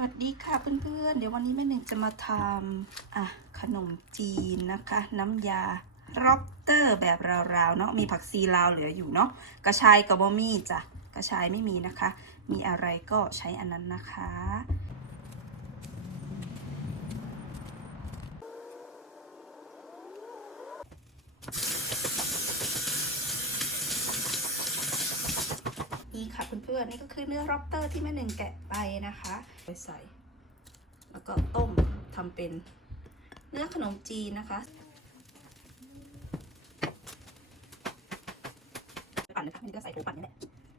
วัสดีค่ะเพื่อนๆ เดี๋ยววันนี้แม่หนึ่งจะมาทำอะขนมจีนนะคะ น้ำยาร็อกเตอร์แบบราวๆเนาะมีผักซีลาวเหลืออยู่เนาะกระชายกับบะมี่จ้ะกระชายไม่มีนะคะ มีอะไรก็ใช้อันนั้นนะคะ นี่ค่ะเพื่อนๆนี่ก็คือเนื้อร็อบเตอร์ที่แม่หนึ่งแกะไปนะคะไปใส่ แล้วก็ต้มทำเป็นเนื้อขนมจีนนะคะปั่นนะคะนี่ก็ใส่ผงปั่นนี่แหละ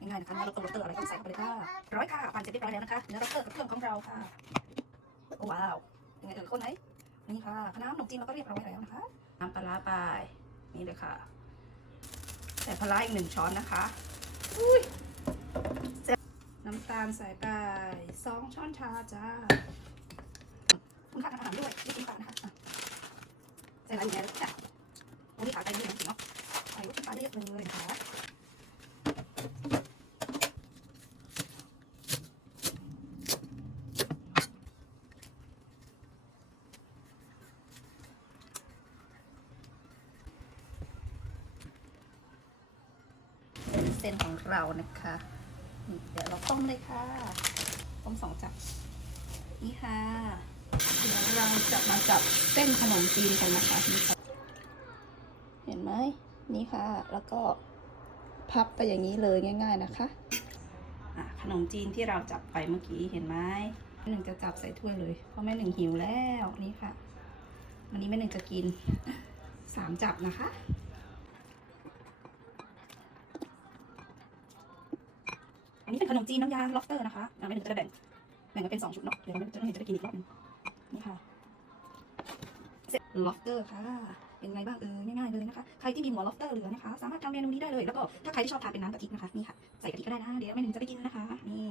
ง่ายๆนะคะเนื้อร็อบเตอร์ร็อบเตอร์อะไรก็ใส่เข้าไปเลยค่ะร้อยค่ะปั่นเสร็จเรียบร้อยแล้วนะคะเนื้อร็อบเตอร์กับเครื่องของเราค่ะโอ้ว้าวยังไงเออคนไหนนี่ค่ะน้ำขนมจีนเราก็เรียบร้อยแล้วนะคะน้ำปลาไปนี่เลยค่ะ ใส่ปลาอีกหนึ่งช้อนนะคะอุ้ย น้ำตาลใส่ไปสองช้อนชาจ้าคุณค่าทางอาหารด้วยไม่กินปลานะคะใส่อะไรอยู่ในแล้วจ้ะโอ้นี่ขาไก่นี่นะเนาะใส่ลูกชิ้นปลาเรียอะเลยนะคะเส้นของเรานะคะ เดี๋ยวเราต้มเลยค่ะ ต้มสองจับ นี่ค่ะ เดี๋ยวเราจะมาจับเส้นขนมจีนกันนะคะนี่ค่ะเห็นไหมนี่ค่ะ แล้วก็พับไปอย่างนี้เลยง่าย ๆนะคะอะขนมจีนที่เราจับไปเมื่อกี้เห็นไหมแม่หนึ่งจะจับใส่ถ้วยเลย เพราะแม่หนึ่งหิวแล้วนี่ค่ะ วันนี้แม่หนึ่งจะกินสามจับนะคะ นนี้เป็นขนมจีนน้ำยาล็อบสเตอร์นะคะอะแม่หนึ่งจะแบ่ง แบ่งกันเป็นสองชุดเนาะ เดี๋ยวแม่หนึ่งจะได้กินอีกรอบนึงนี่ค่ะเสร็จล็อบสเตอร์ค่ะ เป็นไงบ้างเออง่ายๆเลยนะคะ ใครที่มีหัวล็อบสเตอร์เหลือนะคะ สามารถทำเมนูนี้ได้เลย แล้วก็ถ้าใครที่ชอบทานเป็นน้ำกะทินะคะ นี่ค่ะ ใส่กะทิก็ได้นะ เดี๋ยวแม่หนึ่งจะไปกินนะคะ นี่